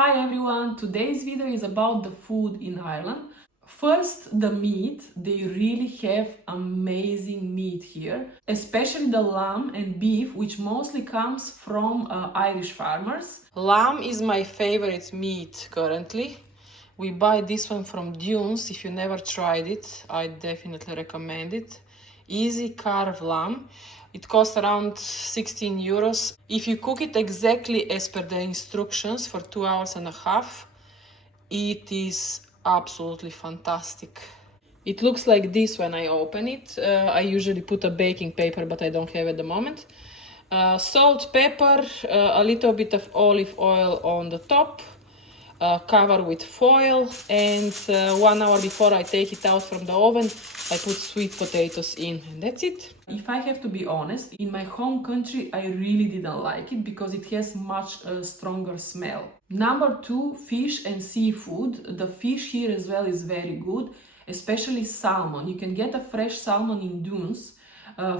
Hi everyone, today's video is about the food in Ireland. First, the meat. They really have amazing meat here, especially the lamb and beef, which mostly comes from Irish farmers. Lamb is my favorite meat currently. We buy this one from Dunes. If you never tried it, I definitely recommend it. Easy carved lamb. It costs around 16 euros. If you cook it exactly as per the instructions for 2 hours and a half, it is absolutely fantastic. It looks like this when I open it. I usually put a baking paper, but I don't have at the moment. Salt, pepper, a little bit of olive oil on the top. Cover with foil, and 1 hour before I take it out from the oven, I put sweet potatoes in, and that's it. If I have to be honest, in my home country I really didn't like it because it has much stronger smell. Number 2, fish and seafood. The fish here as well is very good, especially salmon. You can get a fresh salmon in Dunes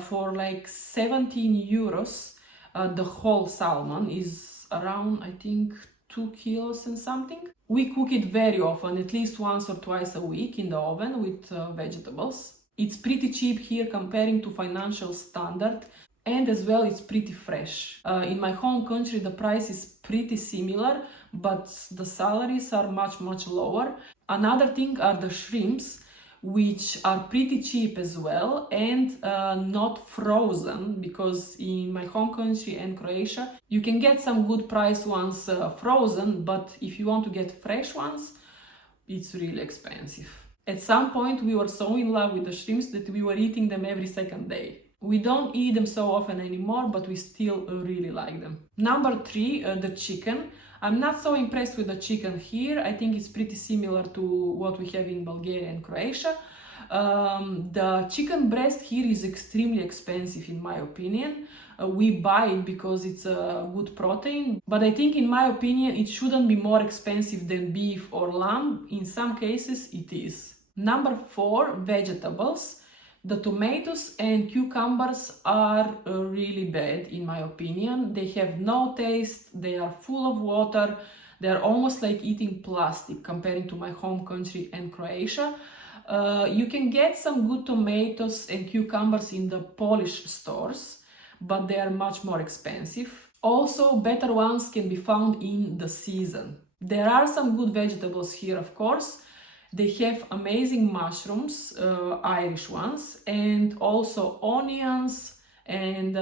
for like 17 euros. The whole salmon is around, I think, 2 kilos and something. We cook it very often, at least once or twice a week in the oven with vegetables. It's pretty cheap here comparing to financial standard, and as well it's pretty fresh. In my home country the price is pretty similar, but the salaries are much lower. Another thing are the shrimps, which are pretty cheap as well, and not frozen, because in my home country and Croatia you can get some good price ones frozen, but if you want to get fresh ones, it's really expensive. At some point we were so in love with the shrimps that we were eating them every second day. We don't eat them so often anymore, but we still really like them. Number 3, the chicken. I'm not so impressed with the chicken here. I think it's pretty similar to what we have in Bulgaria and Croatia. The chicken breast here is extremely expensive in my opinion. We buy it because it's a good protein, but I think in my opinion it shouldn't be more expensive than beef or lamb. In some cases it is. Number 4, vegetables. The tomatoes and cucumbers are really bad in my opinion. They have no taste, they are full of water, they are almost like eating plastic comparing to my home country and Croatia. You can get some good tomatoes and cucumbers in the Polish stores, but they are much more expensive. Also, better ones can be found in the season. There are some good vegetables here, of course. They have amazing mushrooms, Irish ones, and also onions and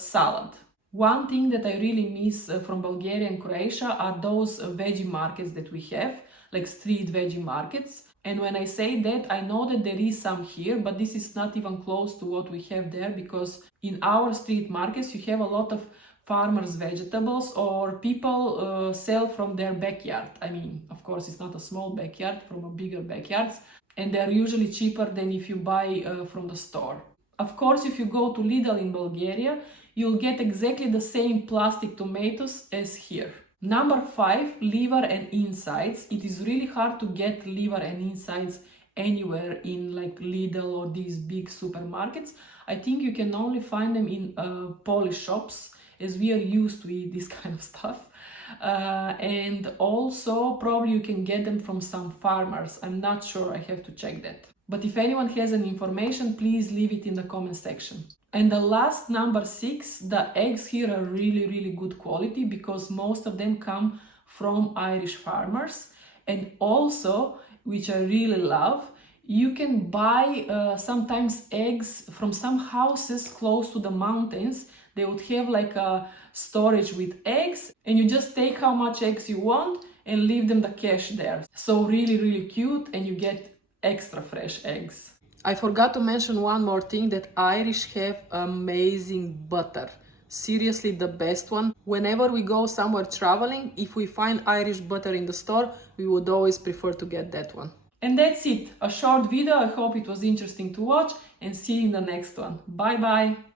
salad. One thing that I really miss from Bulgaria and Croatia are those veggie markets that we have, like street veggie markets. And when I say that, I know that there is some here, but this is not even close to what we have there, because in our street markets you have a lot of farmers' vegetables, or people sell from their backyard. I mean, of course, it's not a small backyard, from a bigger backyards, and they're usually cheaper than if you buy from the store. Of course, if you go to Lidl in Bulgaria, you'll get exactly the same plastic tomatoes as here. Number 5, liver and insides. It is really hard to get liver and insides anywhere in like Lidl or these big supermarkets. I think you can only find them in Polish shops, as we are used to eat this kind of stuff. And also probably you can get them from some farmers. I'm not sure, I have to check that. But if anyone has any information, please leave it in the comment section. And the last, number 6, the eggs here are really good quality, because most of them come from Irish farmers. And also, which I really love, you can buy sometimes eggs from some houses close to the mountains. They would have like a storage with eggs, and you just take how much eggs you want and leave them the cash there. So really cute, and you get extra fresh eggs. I forgot to mention one more thing, that Irish have amazing butter. Seriously, the best one. Whenever we go somewhere traveling, if we find Irish butter in the store, we would always prefer to get that one. And that's it. A short video. I hope it was interesting to watch, and see you in the next one. Bye bye!